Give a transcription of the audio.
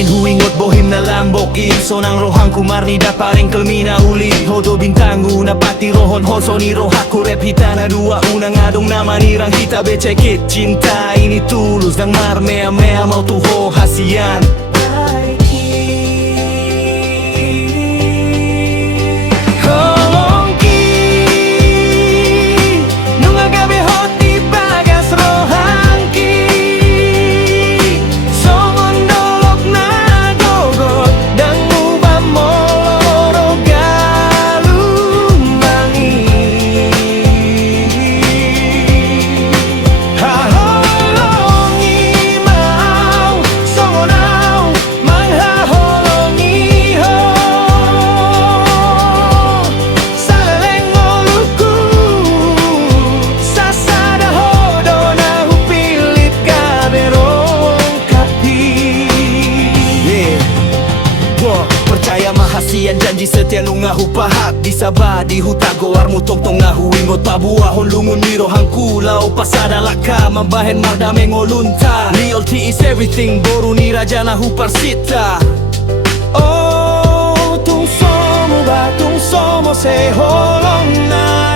Angin huingot bohim na lambok Iso ng rohang kumarnida paring kalmina uli Hodo bintangu na pati rohon hoso ni rohaku repita na dua unang adong na manirang hita becekit cinta ini tulus ng mar mea mea mau tuho hasian Mahasian janji setia nungahu pahat di Sabah di hutago armu tong-tong ngahu ingot pabuahon lungun miro hangkulau pasada laka mambahen mardame ngolunta loyalty is everything boru ni raja nahu parsita oh tung somo ba tung somo se holong na